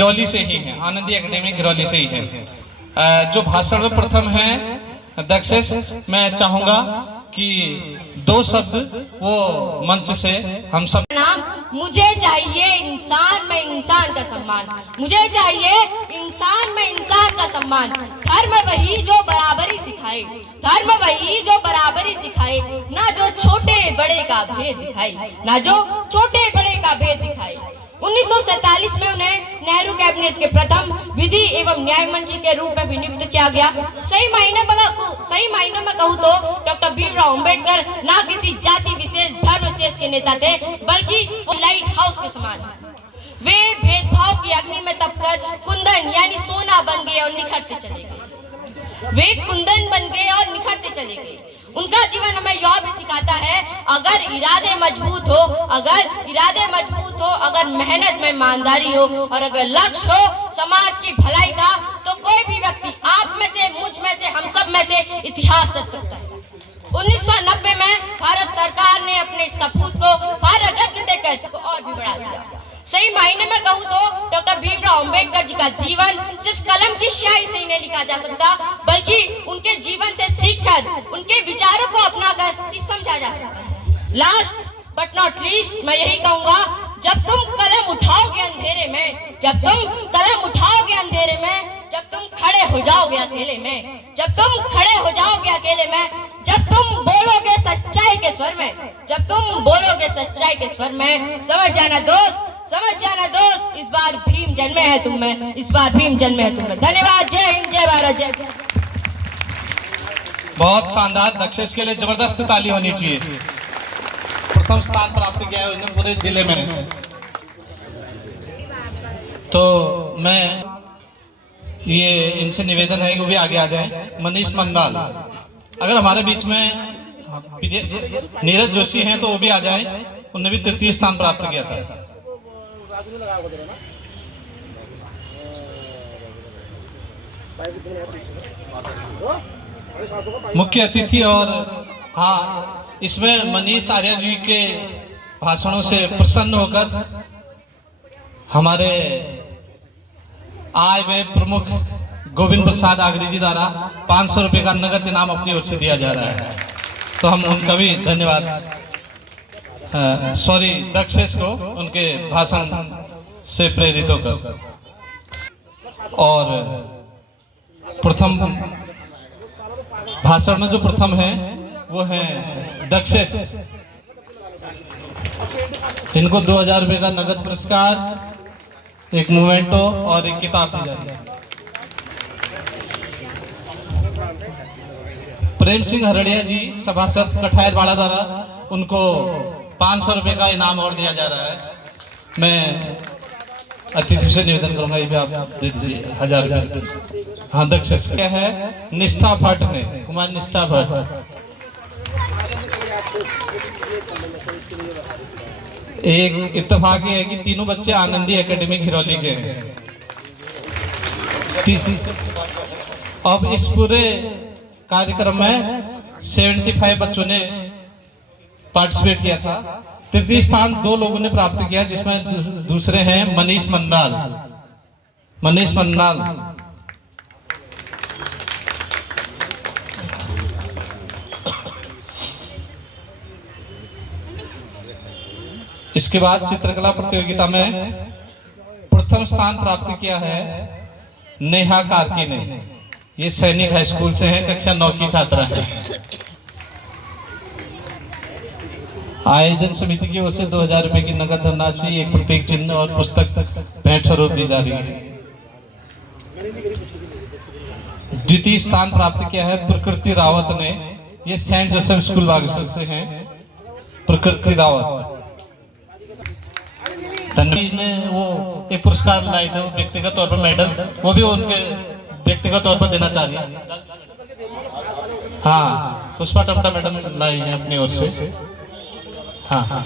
गिरौली से ही है, आनंदी एकेडमी गिरौली से ही है। जो भाषण में प्रथम है दक्षेश, मैं चाहूंगा कि 2 शब्द वो मंच से हम सब। नाम मुझे चाहिए इंसान में इंसान का सम्मान, मुझे चाहिए इंसान में इंसान का सम्मान। धर्म वही जो बराबरी सिखाए, धर्म वही जो बराबरी सिखाए, ना जो छोटे बड़े का भेद दिखाए, ना जो छोटे बड़े का भेद दिखाए। 1947 में उन्हें नेहरू कैबिनेट के प्रथम विधि एवं न्याय मंत्री के रूप में भी नियुक्त किया गया। सही मायने में कहूँ तो डॉक्टर भीमराव अंबेडकर ना किसी जाति विशेष धर्म विशेष के नेता थे, बल्कि वो लाइट हाउस के समान। वे भेदभाव की अग्नि में तपकर कुंदन यानी सोना बन गए और निखरते चले गए। वे कुंदन बन गए और निखरते चले गए। उनका जीवन हमें यह भी सिखाता है, अगर इरादे मजबूत हो, अगर मेहनत में ईमानदारी हो और अगर लक्ष्य हो समाज की भलाई का, तो कोई भी व्यक्ति आप में से, मुझ में से, हम सब में से इतिहास रच सकता है। 1990 में भारत सरकार ने अपने सपूत को भारत रत्न देकर और भी बढ़ा दिया। सही मायने में कहूँ तो डॉक्टर भीमराव अंबेडकर जी का जीवन सिर्फ कलम की स्याही से ही नहीं लिखा जा सकता, बल्कि उनके जीवन से सीखकर, उनके विचारों को अपनाकर समझा जा सकता है। लास्ट बट नॉट लीस्ट मैं यही कहूँगा, जब तुम कलम उठाओगे अंधेरे में, जब तुम कलम उठाओगे अंधेरे में, जब तुम खड़े हो जाओगे अकेले में, जब तुम खड़े हो जाओगे अकेले में, जब तुम बोलोगे सच्चाई के स्वर में, जब तुम बोलोगे सच्चाई के स्वर में, समझ जाना दोस्त, समझ जाना दोस्त, इस बार भीम जन्मे है तुम में, इस बार भीम जन्मे है तुम में। धन्यवाद। जय हिंद, जय भारत, जय। बहुत शानदार। दक्षेश के लिए जबरदस्त ताली होनी चाहिए। प्रथम स्थान प्राप्त किया है उन्होंने पूरे जिले में। तो मैं ये इनसे निवेदन है कि वो भी आगे आ जाए। मनीष मंडाल, अगर हमारे बीच में नीरज जोशी हैं तो वो भी आ जाए, उन्होंने भी 3य स्थान प्राप्त किया था। मुख्य अतिथि और हाँ, इसमें मनीष आर्य जी के भाषणों से प्रसन्न होकर हमारे आय व्यय प्रमुख गोविंद प्रसाद आगरी जी द्वारा 500 रुपये का नगद इनाम अपनी ओर से दिया जा रहा है, तो हम उनका भी धन्यवाद, दक्षेश को उनके भाषण से प्रेरित होकर। और प्रथम भाषण में जो प्रथम है वो है दक्षेश, जिनको 2000 रुपये का नगद पुरस्कार, एक मोमेंटो और एक किताब दी जाती है। प्रेम सिंह हरड़िया जी सभासद कठायरवाड़ा द्वारा उनको 500 रुपये का इनाम और दिया जा रहा है। मैं अतिथि से निवेदन करूंगा, ये भी आप दे दीजिए 1000 रुपये। हाँ, दक्षेश क्या है, निष्ठा भट्ट ने, कुमार निष्ठा भट्ट। एक इत्तेफाक ये है कि तीनों बच्चे आनंदी एकेडमी गिरौली के हैं। अब इस पूरे कार्यक्रम में 75 बच्चों ने पार्टिसिपेट किया था। 3य स्थान 2 लोगों ने प्राप्त किया, जिसमें दूसरे हैं मनीष मंडाल। मनीष मंडाल इसके बाद चित्रकला प्रतियोगिता में प्रथम स्थान प्राप्त किया है नेहा कार्की ने। ये सैनिक हाई स्कूल से है, कक्षा 9 की छात्रा है। आयोजन समिति की ओर से 2000 रुपये की नगद धनराशि, एक प्रतीक चिन्ह और पुस्तक भेंट स्वरूप दी जा रही है। 2य स्थान प्राप्त किया है प्रकृति रावत ने। ये सेंट जोसेफ स्कूल बागेश्वर से हैं, प्रकृति रावत। ने वो एक पुरस्कार लाए थे व्यक्तिगत तौर पर, मेडल, वो भी उनके व्यक्तिगत तौर पर देना चाह रही है। हाँ, पुष्पा टमटा मैडम लाई है अपनी ओर से। हाँ हाँ,